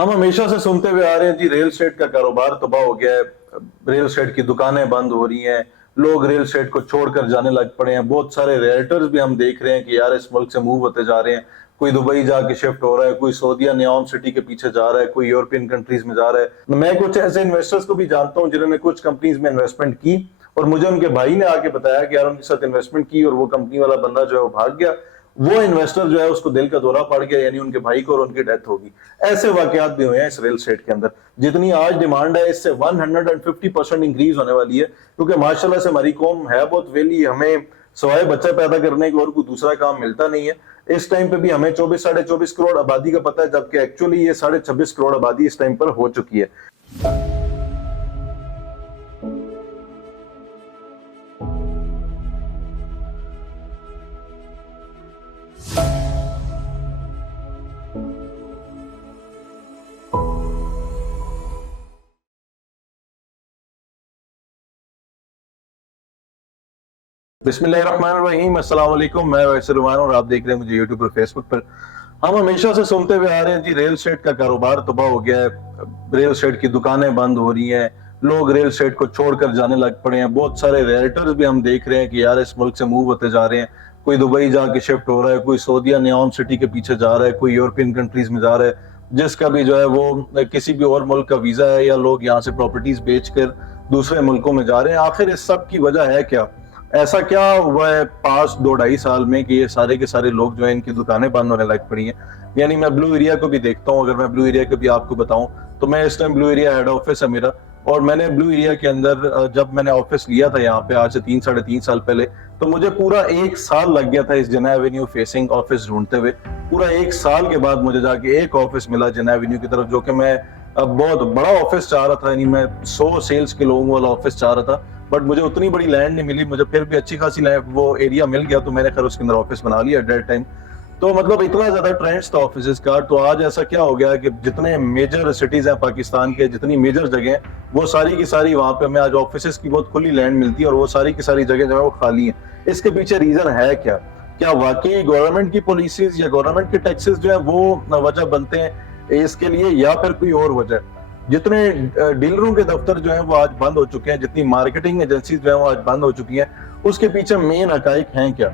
हम हमेशा से सुनते हुए आ रहे हैं जी, रियल एस्टेट का कारोबार तबाह हो गया है। रियल एस्टेट की दुकानें बंद हो रही हैं, लोग रियल एस्टेट को छोड़कर जाने लग पड़े हैं। बहुत सारे रियल्टर्स भी हम देख रहे हैं कि यार इस मुल्क से मूव होते जा रहे हैं। कोई दुबई जाके शिफ्ट हो रहा है, कोई सऊदीया नियाम सिटी के पीछे जा रहा है, कोई यूरोपियन कंट्रीज में जा रहा है। मैं कुछ ऐसे इन्वेस्टर्स को भी जानता हूं जिन्होंने कुछ कंपनीज में इन्वेस्टमेंट की और मुझे उनके भाई ने आके बताया कि यार उनके साथ इन्वेस्टमेंट की और वो कंपनी वाला बंदा जो है वो भाग गया। वो इन्वेस्टर जो है उसको दिल का दौरा पड़ गया, यानी उनके भाई को, और उनकी डेथ होगी। ऐसे वाकयात भी हुए हैं इस रियल एस्टेट के अंदर। जितनी आज डिमांड है इससे 150% इंक्रीज होने वाली है, क्योंकि माशाल्लाह से हमारी कौम है बहुत वेली। हमें सवाए बच्चा पैदा करने को और कोई दूसरा काम मिलता नहीं है। इस टाइम पे भी हमें 24-24.5 करोड़ आबादी का पता है, जबकि एक्चुअली ये 26.5 करोड़ आबादी इस टाइम पर हो चुकी है। बिस्मिल्लाहिर्रहमानिर्रहीम, अस्सलाम वालेकुम। मैं वैसे रुमान और आप देख रहे हैं मुझे यूट्यूब और फेसबुक पर। हम हमेशा से सुनते हुए आ रहे हैं जी, रियल एस्टेट का कारोबार तबाह हो गया है। रियल एस्टेट की दुकानें बंद हो रही हैं, लोग रियल एस्टेट को छोड़कर जाने लग पड़े हैं। बहुत सारे रियल्टर्स भी हम देख रहे हैं कि यार इस मुल्क से मूव होते जा रहे हैं। कोई दुबई जाके शिफ्ट हो रहा है, कोई सऊदीया नियाम सिटी के पीछे जा रहा है, कोई यूरोपियन कंट्रीज में जा रहा है, जिसका भी जो है वो किसी भी और मुल्क का वीजा है, या लोग यहाँ से प्रॉपर्टीज बेचकर दूसरे मुल्कों में जा रहे हैं। आखिर इस सब की वजह है क्या? ऐसा क्या हुआ है पास 2-2.5 साल में कि ये सारे के सारे लोग जो है इनकी दुकानें बंद होने लग पड़ी हैं? यानी मैं ब्लू एरिया को भी देखता हूँ। अगर मैं ब्लू एरिया को भी आपको बताऊं तो मैं इस time blue area head office है मेरा, और मैंने ब्लू एरिया के अंदर जब मैंने ऑफिस लिया था यहाँ पे आज से 3-3.5 साल पहले, तो मुझे पूरा 1 साल लग गया था इस जिन्ना एवेन्यू फेसिंग ऑफिस ढूंढते हुए। पूरा 1 साल के बाद मुझे जाके एक ऑफिस मिला जिन्ना एवेन्यू की तरफ, जो कि मैं अब बहुत बड़ा ऑफिस चाह रहा था। यानी मैं 100 सेल्स के लोगों वाला ऑफिस चाह रहा था, बट मुझे उतनी बड़ी लैंड नहीं मिली। मुझे फिर भी अच्छी खासी लैंड वो एरिया मिल गया, तो मैंने खैर उसके अंदर ऑफिस बना लिया एट दैट टाइम। तो मतलब इतना ज्यादा ट्रेंड्स था ऑफिस का। तो आज ऐसा क्या हो गया कि जितने मेजर सिटीज हैं पाकिस्तान के, जितनी मेजर जगह हैं, वो सारी की सारी वहां पे हमें आज ऑफिस की बहुत खुली लैंड मिलती है, और वो सारी की सारी जगह जो है वो खाली है। इसके पीछे रीजन है क्या? क्या वाकई गवर्नमेंट की पॉलिसीज या गवर्नमेंट के टैक्सेस जो है वो वजह बनते हैं इसके लिए, या फिर कोई और वजह? जितने डीलरों के दफ्तर जो है वो आज बंद हो चुके हैं, जितनी मार्केटिंग एजेंसी जो है वो आज बंद हो चुकी हैं, उसके पीछे मेन हकाइक हैं क्या?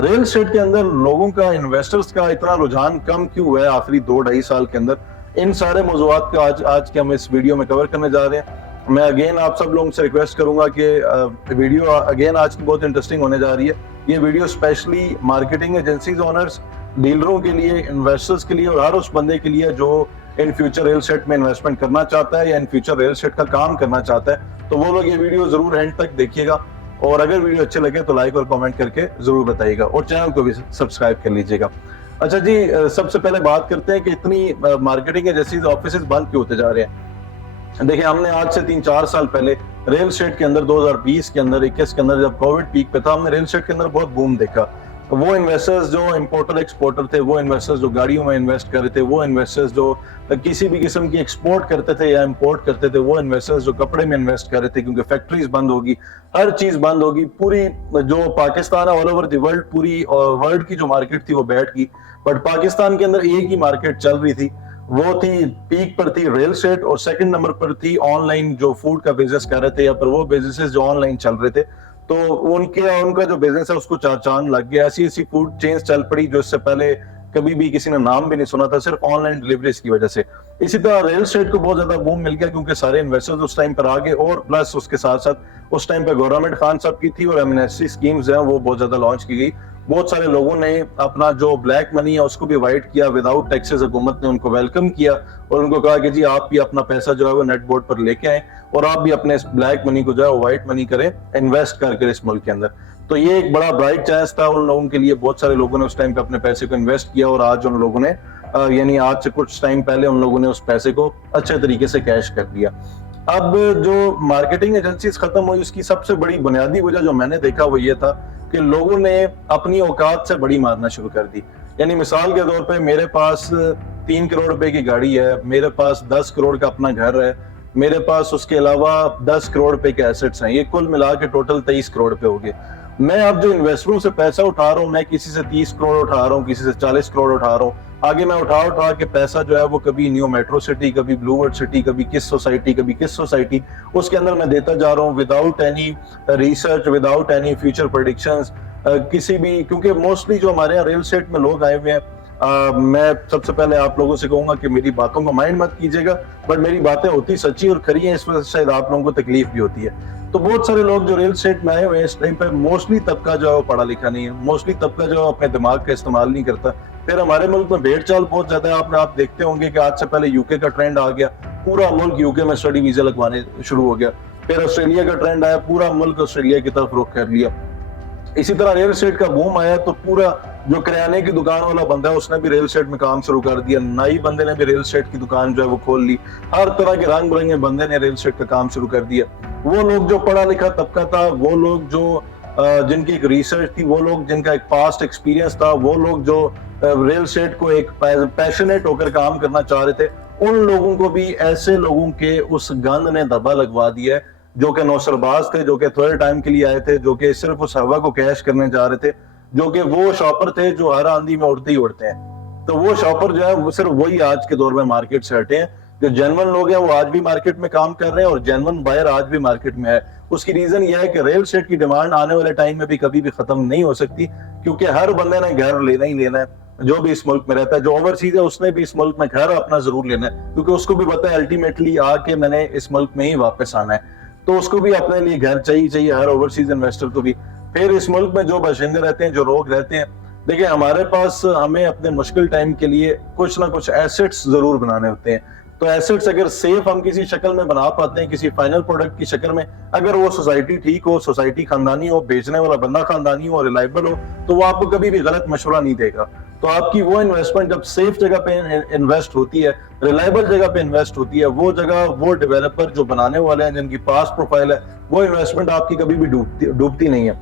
रियल एस्टेट के अंदर लोगों का, इन्वेस्टर्स का इतना रुझान कम क्यों हुआ है आखिरी 2-2.5 साल के अंदर? इन सारे मौजूआत का आज के हम इस वीडियो में कवर करने जा रहे हैं। मैं अगेन आप सब लोगों से रिक्वेस्ट करूंगा कि वीडियो अगेन आज की बहुत इंटरेस्टिंग होने जा रही है। ये video specially marketing agencies owners, डीलरों के लिए, इन्वेस्टर्स के लिए, और हर उस बंदे के लिए जो इन फ्यूचर रियल एस्टेट में इन्वेस्टमेंट करना चाहता है या इन फ्यूचर रियल एस्टेट का काम करना चाहता है। तो वो लोग ये वीडियो जरूर एंड तक देखिएगा, और अगर वीडियो अच्छे लगे तो लाइक और कमेंट करके जरूर बताइएगा, और चैनल को भी सब्सक्राइब कर लीजिएगा। अच्छा जी, सबसे पहले बात करते हैं कि इतनी मार्केटिंग एजेंसीज, ऑफिस बंद क्यों होते जा रहे हैं। देखिए, हमने आज से 3-4 साल पहले रियल एस्टेट के अंदर 2020 के अंदर, 21 के अंदर, जब कोविड पीक पे था, हमने रियल एस्टेट के अंदर बहुत बूम देखा। वो इन्वेस्टर्स जो इंपोर्टर एक्सपोर्टर थे, वो इन्वेस्टर्स जो गाड़ियों में इन्वेस्ट कर रहे थे, वो इन्वेस्टर्स जो किसी भी किस्म की एक्सपोर्ट करते थे या इंपोर्ट करते थे, वो इन्वेस्टर्स जो कपड़े में इन्वेस्ट कर रहे थे, क्योंकि फैक्ट्रीज बंद होगी, हर चीज बंद होगी। पूरी जो पाकिस्तान है, ऑल ओवर द वर्ल्ड, पूरी वर्ल्ड की जो मार्केट थी वो बैठ गई। बट पाकिस्तान के अंदर एक ही मार्केट चल रही थी, वो थी, पीक पर थी रियल एस्टेट, और सेकंड नंबर पर थी ऑनलाइन जो फूड का बिजनेस कर रहे थे, या फिर वो बिजनेसेस जो ऑनलाइन चल रहे थे। तो उनका जो बिजनेस है उसको चार चांद लग गया। ऐसी ऐसी फूड चेन्स चल पड़ी जो इससे पहले कभी भी किसी ने नाम भी नहीं सुना था, सिर्फ ऑनलाइन डिलीवरीज की वजह से। इसी तरह रियल एस्टेट को बहुत ज्यादा बूम मिल गया, क्योंकि सारे इन्वेस्टर्स उस टाइम पर आ गए, और प्लस उसके साथ साथ उस टाइम पे गवर्नमेंट खान साहब की थी, और एमनेस्टी स्कीम्स हैं वो बहुत ज्यादा लॉन्च की गई। बहुत सारे लोगों ने अपना जो ब्लैक मनी है उसको भी वाइट किया विदाउट टैक्सेस। हुकूमत ने उनको वेलकम किया और उनको कहा कि जी आप भी अपना पैसा जो है वो नेट बोर्ड पर लेके आए, और आप भी अपने इस ब्लैक मनी को जो है व्हाइट मनी करें, इन्वेस्ट करके इस मुल्क के अंदर। तो ये एक बड़ा ब्राइट चांस था उन लोगों के लिए। बहुत सारे लोगों ने उस टाइम पे अपने पैसे को इन्वेस्ट किया, और आज उन लोगों ने यानी आज से कुछ टाइम पहले उन लोगों ने उस पैसे को अच्छे तरीके से कैश कर दिया। अब जो मार्केटिंग एजेंसीज खत्म हुई, उसकी सबसे बड़ी बुनियादी वजह जो मैंने देखा वो ये था कि लोगों ने अपनी औकात से बड़ी मारना शुरू कर दी। यानी मिसाल के तौर पे, मेरे पास 3 करोड़ रुपए की गाड़ी है, मेरे पास 10 करोड़ का अपना घर है, मेरे पास उसके अलावा 10 करोड़ रुपए के एसेट्स हैं, ये कुल मिला के टोटल 23 करोड़ रुपए हो गए। मैं अब जो इन्वेस्टरों से पैसा उठा रहा हूँ, मैं किसी से 30 करोड़ उठा रहा हूँ, किसी से 40 करोड़ उठा रहा हूँ, आगे मैं उठा उठा के पैसा जो है वो कभी न्यू मेट्रो सिटी, कभी ब्लू वर्ल्ड सिटी, कभी किस सोसाइटी, कभी किस सोसाइटी, उसके अंदर मैं देता जा रहा हूँ without any research, without any future predictions, किसी भी, क्योंकि मोस्टली जो हमारे यहाँ रियल एस्टेट में लोग आए हुए हैं, मैं सबसे पहले आप लोगों से कहूंगा कि मेरी बातों को माइंड मत कीजिएगा, बट मेरी बातें होती सच्ची और खरी हैं, इस वजह से शायद आप लोगों को तकलीफ भी होती है। तो बहुत सारे लोग जो रियल एस्टेट में आए हुए हैं इस टाइम पे, मोस्टली तबका जो है वो पढ़ा लिखा नहीं है, मोस्टली तबका जो है अपने दिमाग का इस्तेमाल नहीं करता। फिर हमारे मुल्क में भेड़ चाल बहुत ज्यादा है। आप देखते होंगे कि आज से पहले यूके का ट्रेंड आ गया, पूरा मुल्क यूके में स्टडी वीजा लगवाने शुरू हो गया। फिर ऑस्ट्रेलिया का ट्रेंड आया, पूरा मुल्क ऑस्ट्रेलिया की तरफ रुख कर लिया। इसी तरह रियल एस्टेट का बूम आया तो पूरा जो किराने की दुकान वाला बंदा है उसने भी रियल एस्टेट में काम शुरू कर दिया, नाई बंदे ने भी रियल एस्टेट की दुकान जो है वो खोल ली, हर तरह के रंग बिरंगे बंदे ने रियल एस्टेट का काम शुरू कर दिया। वो लोग जो पढ़ा लिखा तबका था, वो लोग जो जिनकी एक रिसर्च थी, वो लोग जिनका एक पास्ट एक्सपीरियंस था, वो लोग जो रियल एस्टेट को एक पैशनेट होकर काम करना चाह रहे थे, उन लोगों को भी ऐसे लोगों के उस गंद ने दबा लगवा दिया है जो कि नौसरबाज थे, जो कि थोड़े टाइम के लिए आए थे, जो कि सिर्फ उस हवा को कैश करने जा रहे थे, जो कि वो शॉपर थे जो हर आंधी में उड़ते ही उड़ते हैं। तो वो शॉपर जो है वो सिर्फ वही आज के दौर में मार्केट से हटे हैं। जो जेन्युइन लोग हैं वो आज भी मार्केट में काम कर रहे हैं और जेन्युइन बायर आज भी मार्केट में है। उसकी रीजन ये है कि रियल एस्टेट की डिमांड आने वाले टाइम में भी कभी भी खत्म नहीं हो सकती, क्योंकि हर बंदे ने घर लेना ही लेना है। जो भी इस मुल्क में रहता है, जो ओवरसीज है, उसने भी इस मुल्क में घर अपना जरूर लेना है, क्योंकि उसको भी पता है अल्टीमेटली आके मैंने इस मुल्क में ही वापस आना है। तो उसको भी अपने लिए घर चाहिए, हर ओवरसीज इन्वेस्टर को भी। फिर इस मुल्क में जो बाशिंदे रहते हैं, जो लोग रहते हैं, देखिए हमारे पास, हमें अपने मुश्किल टाइम के लिए कुछ ना कुछ एसेट्स जरूर बनाने होते हैं। तो एसेट्स अगर सेफ हम किसी शक्ल में बना पाते हैं, किसी फाइनल प्रोडक्ट की शक्ल में, अगर वो सोसाइटी ठीक हो, सोसाइटी खानदानी हो, बेचने वाला बंदा खानदानी हो, रिलायबल हो, तो वो आपको कभी भी गलत मशवरा नहीं देगा। तो आपकी वो इन्वेस्टमेंट जब सेफ जगह पे इन्वेस्ट होती है, रिलायबल जगह पे इन्वेस्ट होती है, वो जगह, वो डेवलपर जो बनाने वाले हैं, जिनकी पास्ट प्रोफाइल है, वो इन्वेस्टमेंट आपकी कभी भी डूबती नहीं है।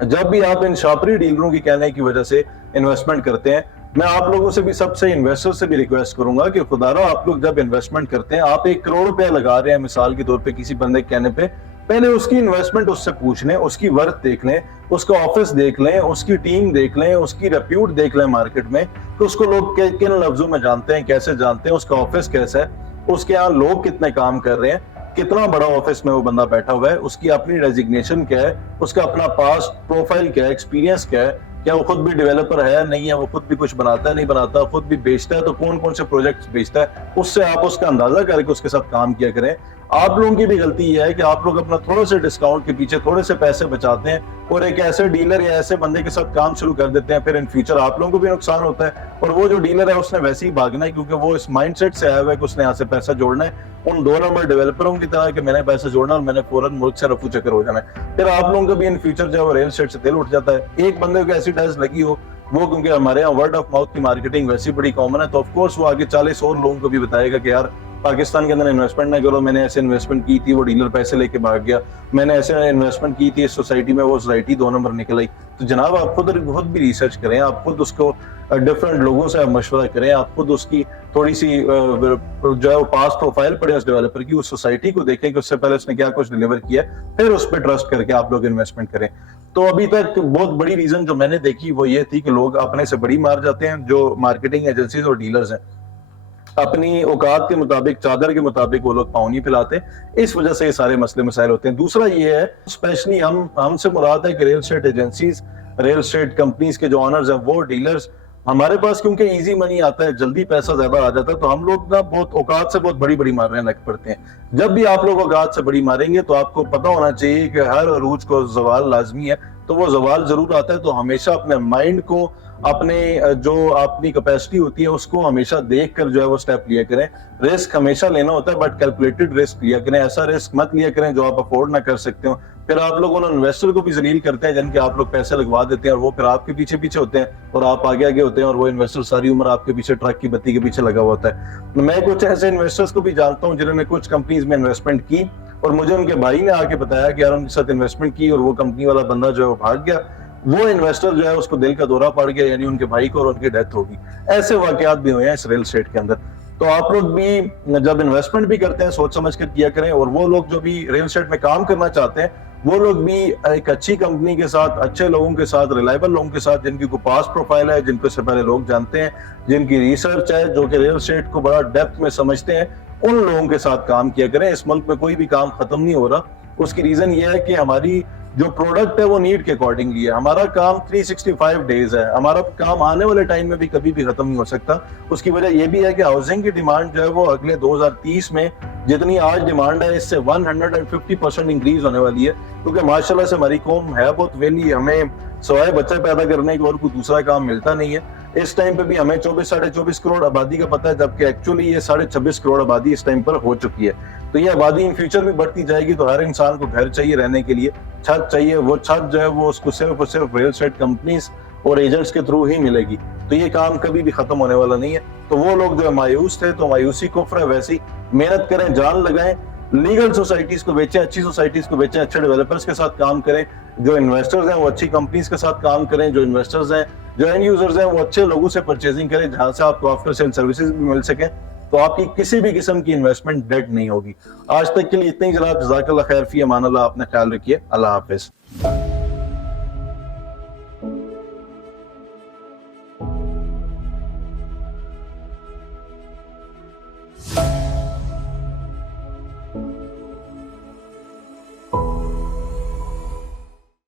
जब भी आप इन शॉपरी डीलरों की कहने की वजह से इन्वेस्टमेंट करते हैं, मैं आप लोगों से भी, सबसे इन्वेस्टर से भी रिक्वेस्ट करूंगा कि खुदारा आप लोग जब इन्वेस्टमेंट करते हैं, आप 1 करोड़ रुपया लगा रहे हैं मिसाल के तौर पे किसी बंदे के कहने पे, पहले उसकी इन्वेस्टमेंट उससे पूछ लें, उसकी वर्थ देख लें, उसका ऑफिस देख लें, उसकी टीम देख लें, उसकी रेप्यूट देख लें मार्केट में, तो उसको लोग किन लफ्जों में जानते हैं, कैसे जानते हैं, उसका ऑफिस कैसा है, उसके यहाँ लोग कितने काम कर रहे हैं, कितना बड़ा ऑफिस में वो बंदा बैठा हुआ है, उसकी अपनी डेजिग्नेशन क्या है, उसका अपना पास्ट प्रोफाइल क्या है, एक्सपीरियंस क्या है, क्या वो खुद भी डेवलपर है नहीं है, वो खुद भी कुछ बनाता है नहीं बनाता, खुद भी बेचता है तो कौन कौन से प्रोजेक्ट्स बेचता है, उससे आप उसका अंदाजा करके उसके साथ काम किया करें। आप लोगों की भी गलती यह है कि आप लोग अपना थोड़े से डिस्काउंट के पीछे थोड़े से पैसे बचाते हैं और एक ऐसे डीलर या ऐसे बंदे के साथ काम शुरू कर देते हैं, फिर इन फ्यूचर आप लोगों को भी नुकसान होता है और वो जो डीलर है उसने वैसे ही भागना है, क्योंकि वो इस माइंडसेट से आया हुआ है कि उसने यहाँ से पैसा जोड़ना है, उन 2 नंबर डेवलपरों की तरह कि मैंने पैसा जोड़ना और मैंने फौरन मुल्क से रफू चक्कर हो जाना है। फिर आप लोगों का भी इन फ्यूचर जो है रियल एस्टेट से दिल उठ जाता है। एक बंदे को ऐसी डैस लगी हो, वो क्योंकि हमारे यहाँ वर्ड ऑफ माउथ की मार्केटिंग वैसी बड़ी कॉमन है, तो ऑफकोर्स वो आगे 40 और लोगों को भी बताएगा कि यार पाकिस्तान के अंदर इन्वेस्टमेंट ना करो, मैंने ऐसे इन्वेस्टमेंट की थी, वो डीलर पैसे लेके भाग गया, मैंने ऐसे इन्वेस्टमेंट की थी इस सोसाइटी में, वो सोसाइटी 2 नंबर निकल आई। तो जनाब आप खुद भी रिसर्च करें, आप खुद उसको डिफरेंट लोगों से मशवरा करें, आप खुद उसकी थोड़ी सी जो है वो पास्ट प्रोफाइल पढ़े उस डेवलपर की, उस सोसाइटी को देखें कि उससे पहले उसने क्या कुछ डिलीवर किया, फिर उस पर ट्रस्ट करके आप लोग इन्वेस्टमेंट करें। तो अभी तक बहुत बड़ी रीजन जो मैंने देखी वो ये थी कि लोग अपने से बड़ी मार जाते हैं, जो मार्केटिंग एजेंसीज और डीलर्स हैं, अपनी औकात के मुताबिक, चादर के मुताबिक वो लोग पाँव नहीं फैलाते, इस वजह से ये सारे मसले मसाइल होते हैं। दूसरा ये है, स्पेशली हमसे मुराद है कि real estate agencies, real estate companies के जो ऑनर्स हैं, वो डीलर्स, हमारे पास क्योंकि इजी मनी आता है, जल्दी पैसा ज्यादा आ जाता है, तो हम लोग ना बहुत औकात से बहुत बड़ी बड़ी मारने लग पड़ते हैं। जब भी आप लोग औकात से बड़ी मारेंगे तो आपको पता होना चाहिए कि हर अरूज को जवाल लाजमी है, तो वो जवाल जरूर आता है। तो हमेशा अपने माइंड को, अपने जो अपनी कैपेसिटी होती है उसको हमेशा देख कर जो है वो स्टेप लिया करें। रिस्क हमेशा लेना होता है, बट कैलकुलेटेड रिस्क लिया करें, ऐसा रिस्क मत लिया करें जो आप अफोर्ड ना कर सकते हो। फिर आप लोग उन इन्वेस्टर को भी जलील करते हैं जिनके आप लोग पैसे लगवा देते हैं और वो फिर आपके पीछे पीछे होते हैं और आप आगे आगे होते हैं और वो इन्वेस्टर सारी उम्र आपके पीछे ट्रक की बत्ती के पीछे लगा हुआ होता है। मैं कुछ ऐसे इन्वेस्टर्स को भी जानता हूँ जिन्होंने कुछ कंपनीज में इन्वेस्टमेंट की और मुझे उनके भाई ने आके बताया कि यार उनके साथ इन्वेस्टमेंट की और वो कंपनी वाला बंदा जो है वो भाग गया, वो इन्वेस्टर जो है उसको दिल का दौरा पड़ गया, यानी उनके भाई को, और उनकी डेथ होगी। ऐसे वाकयात भी हुए हैं इस रियल एस्टेट के अंदर। तो आप लोग भी जब इन्वेस्टमेंट भी करते हैं सोच समझ कर किया करें, और वो लोग जो भी रियल एस्टेट में काम करना चाहते हैं वो लोग भी एक अच्छी कंपनी के साथ, अच्छे लोगों के साथ, रिलायबल लोगों के साथ, जिनकी कोई पास प्रोफाइल है, जिनको से पहले लोग जानते हैं, जिनकी रिसर्च है, जो कि रियल एस्टेट को बड़ा डेप्थ में समझते हैं, उन लोगों के साथ काम किया करें। इस मुल्क में कोई भी काम खत्म नहीं हो रहा। उसकी रीजन ये है कि हमारी जो प्रोडक्ट है वो नीड के अकॉर्डिंगली है। हमारा काम 365 डेज है, हमारा काम आने वाले टाइम में भी कभी भी खत्म नहीं हो सकता। उसकी वजह ये भी है कि हाउसिंग की डिमांड जो है वो अगले 2030 में जितनी आज डिमांड है इससे 150% इंक्रीज होने वाली है, क्योंकि माशाल्लाह से हमारी कौम है बहुत वेली, हमें सवाए बच्चे पैदा करने के और कोई दूसरा काम मिलता नहीं है। इस टाइम पे भी हमें 24-24.5 करोड़ आबादी का पता है, जबकि एक्चुअली ये 26.5 करोड़ आबादी इस टाइम पर हो चुकी है। तो ये आबादी इन फ्यूचर भी बढ़ती जाएगी, तो हर इंसान को घर चाहिए रहने के लिए, छत चाहिए। वो छत जो है वो उसको सिर्फ और सिर्फ रियल एस्टेट कंपनीज और एजेंट्स के थ्रू ही मिलेगी। तो ये काम कभी भी खत्म होने वाला नहीं है। तो वो लोग जो मायूस थे, तो मायूसी कुफ्र है, वैसी मेहनत करें, जान लगाएं, लीगल सोसाइटीज को बेचें, अच्छी सोसाइटीज को बेचें, अच्छे डेवलपर्स के साथ काम करें, जो इन्वेस्टर्स हैं वो अच्छी कंपनीज के साथ काम करें, जो इन्वेस्टर्स हैं, जो एंड यूजर्स हैं वो अच्छे लोगों से परचेजिंग करें, जहां से आपको आफ्टर सेल सर्विसेज भी मिल सके, तो आपकी किसी भी किस्म की इन्वेस्टमेंट डेड नहीं होगी। आज तक के लिए इतनी। जनाब, जज़ाकल्लाह खैर, फी अमान अल्लाह, अपना ख्याल रखिए। अल्लाह हाफिज।